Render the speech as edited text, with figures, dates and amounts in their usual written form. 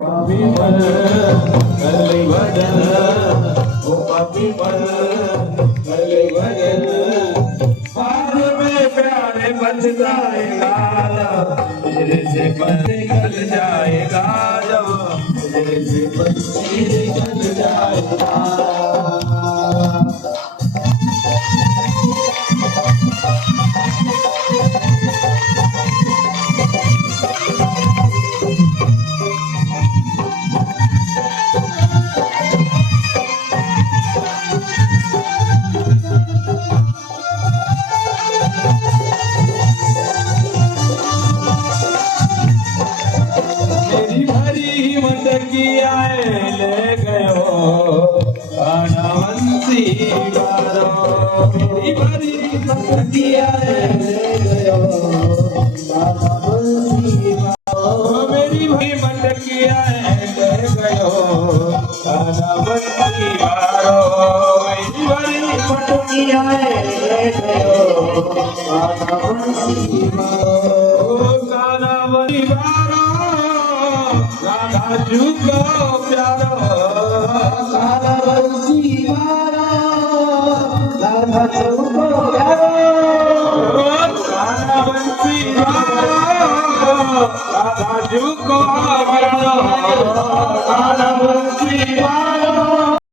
पापी मन कली वजन ओ पापी मन कली वजन बाद में प्यारे बच जाएगा तेरे से पति निकल जाएगा जब तेरे से पति निकल जाएगा ले गयो कानावंशी वारो मेरी भरी मटकिया ले गयो कानावंशी वारो मेरी भरी मटकिया ले गयो कानावंशी वारो मेरी भरी मटकिया ले गयो कानावंशी वारो कानावंशी वारो राधा जुगो प्यारो कानावंशी वारो राधा जुगो प्यारो कानावंशी वारो राधा जुगो प्यारो कानावंशी वारो